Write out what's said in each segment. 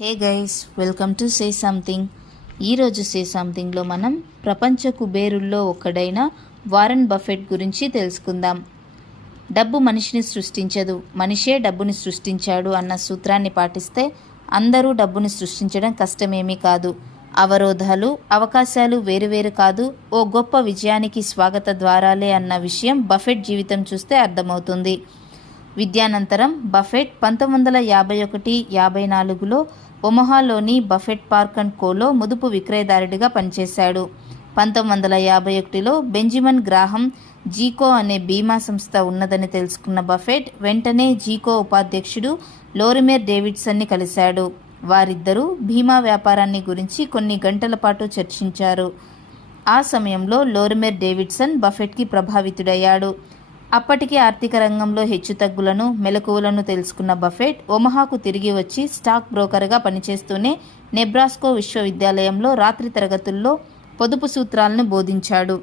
Hey guys, welcome to say something. ఈరోజు సే సంథింగ్లో మనం ప్రపంచ కుబేరుల్లో ఒకడైన వారన్ బఫెట్ గురించి తెలుసుకుందాం. డబ్బు మనిషిని సృష్టించదు, మనిషే డబ్బుని సృష్టించాడు అన్న సూత్రాన్ని పాటిస్తే అందరూ డబ్బుని సృష్టించడం కష్టమేమీ కాదు. అవరోధాలు, అవకాశాలు వేరువేరు కాదు, ఓ గొప్ప విజయానికి స్వాగత ద్వారాలే అన్న విషయం బఫెట్ జీవితం చూస్తే అర్థమవుతుంది. విద్యానంతరం బఫెట్ 1951-54లో ఒమహాలోని బఫెట్ పార్క్ అండ్ కోలో ముదుపు విక్రయదారుడిగా పనిచేశాడు. 1951లో బెంజమిన్ గ్రాహం జీకో అనే బీమా సంస్థ ఉన్నదని తెలుసుకున్న బఫెట్ వెంటనే జీకో ఉపాధ్యక్షుడు లోరిమెర్ డేవిడ్సన్ని కలిశాడు. వారిద్దరూ బీమా వ్యాపారాన్ని గురించి కొన్ని గంటల పాటు చర్చించారు. ఆ సమయంలో లోరిమెర్ డేవిడ్సన్ బఫెట్కి ప్రభావితుడయ్యాడు. అప్పటికే ఆర్థిక రంగంలో హెచ్చుతగ్గులను, మెలకువలను తెలుసుకున్న బఫెట్ ఒమహాకు తిరిగి వచ్చి స్టాక్ బ్రోకర్గా పనిచేస్తూనే నెబ్రాస్కో విశ్వవిద్యాలయంలో రాత్రి తరగతుల్లో పొదుపు సూత్రాలను బోధించాడు.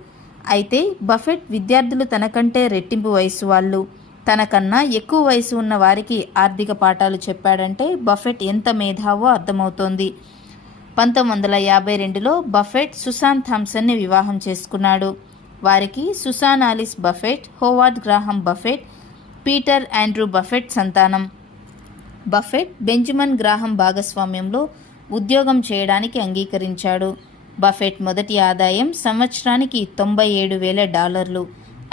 అయితే బఫెట్ విద్యార్థులు తనకంటే రెట్టింపు వయసు వాళ్ళు, తనకన్నా ఎక్కువ వయసు ఉన్న వారికి ఆర్థిక పాఠాలు చెప్పాడంటే బఫెట్ ఎంత మేధావో అర్థమవుతోంది. 1952లో బఫెట్ సుసాన్ థామ్సన్ని వివాహం చేసుకున్నాడు. వారికి Susan Alice Buffett, Howard Graham Buffett, Peter Andrew Buffett సంతానం. బఫెట్ బెంజమిన్ గ్రాహం భాగస్వామ్యంలో ఉద్యోగం చేయడానికి అంగీకరించాడు. బఫెట్ మొదటి ఆదాయం సంవత్సరానికి $97,000.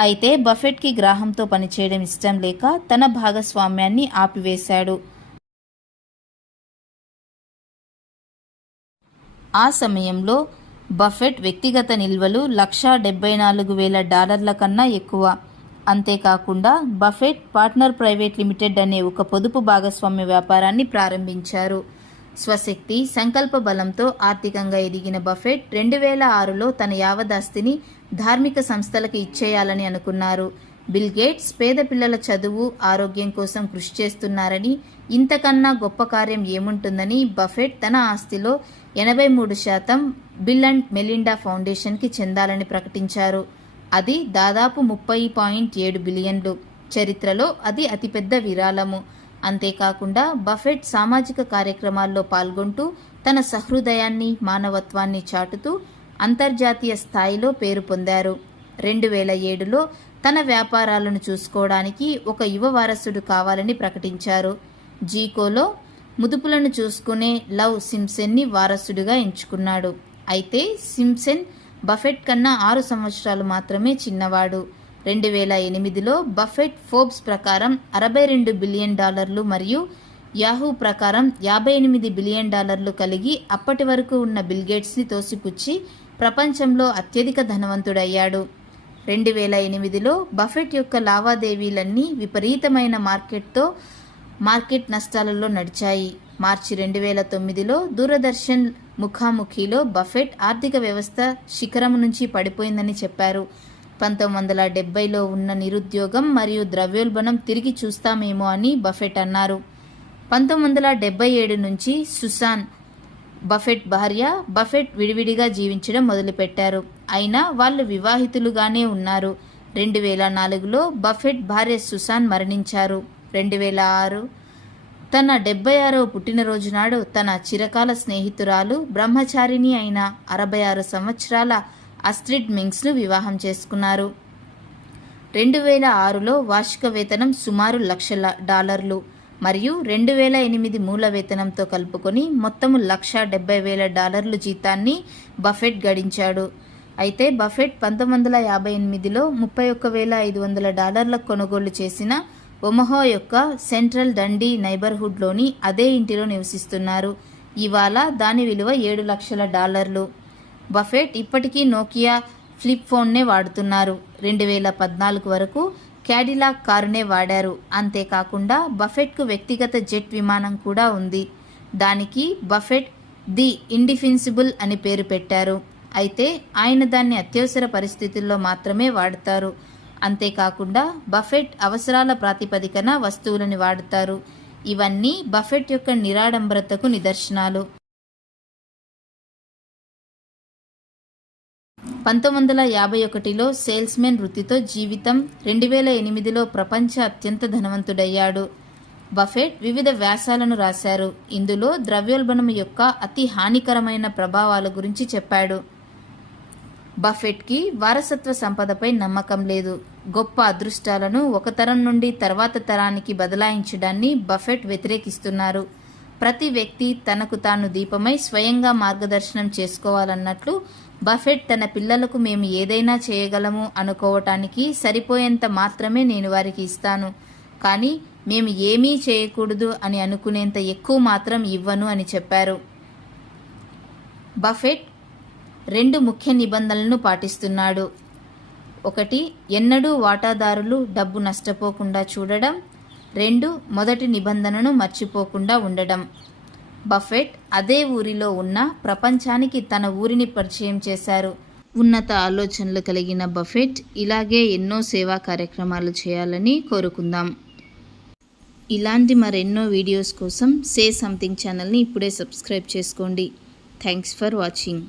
అయితే బఫెట్కి గ్రాహంతో పనిచేయడం ఇష్టం లేక తన భాగస్వామ్యాన్ని ఆపివేశాడు. ఆ సమయంలో బఫెట్ వ్యక్తిగత నిల్వలు $174,000 కన్నా ఎక్కువ. అంతేకాకుండా బఫెట్ పార్ట్నర్ ప్రైవేట్ లిమిటెడ్ అనే ఒక పొదుపు భాగస్వామ్య వ్యాపారాన్ని ప్రారంభించారు. స్వశక్తి, సంకల్ప బలంతో ఆర్థికంగా ఎదిగిన బఫెట్ 2006లో తన యావదాస్తిని ధార్మిక సంస్థలకు ఇచ్చేయాలని అనుకున్నారు. బిల్ గేట్స్ పేద పిల్లల చదువు, ఆరోగ్యం కోసం కృషి చేస్తున్నారని, ఇంతకన్నా గొప్ప కార్యం ఏముంటుందని బఫెట్ తన ఆస్తిలో 83% బిల్ అండ్ మెలిండా ఫౌండేషన్కి చెందాలని ప్రకటించారు. అది దాదాపు $30.7 బిలియన్లు. చరిత్రలో అది అతిపెద్ద విరాళము. అంతేకాకుండా బఫెట్ సామాజిక కార్యక్రమాల్లో పాల్గొంటూ తన సహృదయాన్ని, మానవత్వాన్ని చాటుతూ అంతర్జాతీయ స్థాయిలో పేరు పొందారు. 2007లో తన వ్యాపారాలను చూసుకోవడానికి ఒక యువ వారసుడు కావాలని ప్రకటించారు. జీకోలో ముదుపులను చూసుకునే లవ్ సింప్సన్ని వారసుడిగా ఎంచుకున్నాడు. అయితే సింప్సన్ బఫెట్ కన్నా 6 సంవత్సరాలు మాత్రమే చిన్నవాడు. 2008లో బఫెట్ ఫోర్బ్స్ ప్రకారం $62 బిలియన్ మరియు యాహూ ప్రకారం $58 బిలియన్ కలిగి అప్పటి వరకు ఉన్న బిల్ గేట్స్ని తోసిపుచ్చి ప్రపంచంలో అత్యధిక ధనవంతుడయ్యాడు. 2008లో బఫెట్ యొక్క లావాదేవీలన్నీ విపరీతమైన మార్కెట్ నష్టాలలో నడిచాయి. మార్చి 2009లో దూరదర్శన్ ముఖాముఖిలో బఫెట్ ఆర్థిక వ్యవస్థ శిఖరం నుంచి పడిపోయిందని చెప్పారు. 1970లో ఉన్న నిరుద్యోగం మరియు ద్రవ్యోల్బణం తిరిగి చూస్తామేమో అని బఫెట్ అన్నారు. 1977 నుంచి సుసాన్, బఫెట్ భార్య, బఫెట్ విడివిడిగా జీవించడం మొదలుపెట్టారు. అయినా వాళ్ళు వివాహితులుగానే ఉన్నారు. 2004లో బఫెట్ భార్య సుసాన్ మరణించారు. 2006 తన 76వ పుట్టినరోజు నాడు తన చిరకాల స్నేహితురాలు, బ్రహ్మచారిణి అయిన 66 సంవత్సరాల అస్ట్రిడ్ మింగ్స్ను వివాహం చేసుకున్నారు. 2006లో వార్షిక వేతనం సుమారు $1,00,000 మరియు 2008 మూల వేతనంతో కలుపుకొని మొత్తం $170,000 జీతాన్ని బఫెట్ గడించాడు. అయితే బఫెట్ 1958లో $31,500 కొనుగోలు చేసిన ఒమహా యొక్క సెంట్రల్ డండీ నైబర్హుడ్లోని అదే ఇంటిలో నివసిస్తున్నారు. ఇవాళ దాని విలువ $7,00,000. బఫెట్ ఇప్పటికీ నోకియా ఫ్లిప్ ఫోన్నే వాడుతున్నారు. 2014 వరకు క్యాడిలాక్ కారునే వాడారు. అంతేకాకుండా బఫెట్కు వ్యక్తిగత జెట్ విమానం కూడా ఉంది. దానికి బఫెట్ ది ఇండిఫెన్సిబుల్ అని పేరు పెట్టారు. అయితే ఆయన దాన్ని అత్యవసర పరిస్థితుల్లో మాత్రమే వాడతారు. అంతేకాకుండా బఫెట్ అవసరాల ప్రాతిపదికన వస్తువులను వాడుతారు. ఇవన్నీ బఫెట్ యొక్క నిరాడంబరతకు నిదర్శనాలు. 1951లో సేల్స్మెన్ వృత్తితో జీవితం. 2008లో ప్రపంచ అత్యంత ధనవంతుడయ్యాడు. బఫెట్ వివిధ వ్యాసాలను రాశారు. ఇందులో ద్రవ్యోల్బణం యొక్క అతి హానికరమైన ప్రభావాల గురించి చెప్పాడు. బఫెట్కి వారసత్వ సంపదపై నమ్మకం లేదు. గొప్ప అదృష్టాలను ఒక తరం నుండి తర్వాత తరానికి బదలాయించడాన్ని బఫెట్ వ్యతిరేకిస్తున్నారు. ప్రతి వ్యక్తి తనకు తాను దీపమై స్వయంగా మార్గదర్శనం చేసుకోవాలన్నట్లు బఫెట్ తన పిల్లలకు మేము ఏదైనా చేయగలము అనుకోవటానికి సరిపోయేంత మాత్రమే నేను వారికి ఇస్తాను, కానీ మేము ఏమీ చేయకూడదు అని అనుకునేంత ఎక్కువ మాత్రం ఇవ్వను అని చెప్పారు. బఫెట్ 2 ముఖ్య నిబంధనలను పాటిస్తున్నాడు. 1. ఎన్నడూ వాటాదారులు డబ్బు నష్టపోకుండా చూడడం. 2. మొదటి నిబంధనను మర్చిపోకుండా ఉండడం. బఫెట్ అదే ఊరిలో ఉన్న ప్రపంచానికి తన ఊరిని పరిచయం చేశారు. ఉన్నత ఆలోచనలు కలిగిన బఫెట్ ఇలాగే ఎన్నో సేవా కార్యక్రమాలు చేయాలని కోరుకుందాం. ఇలాంటి మరెన్నో వీడియోస్ కోసం సే సంథింగ్ ఛానల్ని ఇప్పుడే సబ్స్క్రైబ్ చేసుకోండి. Thanks for watching.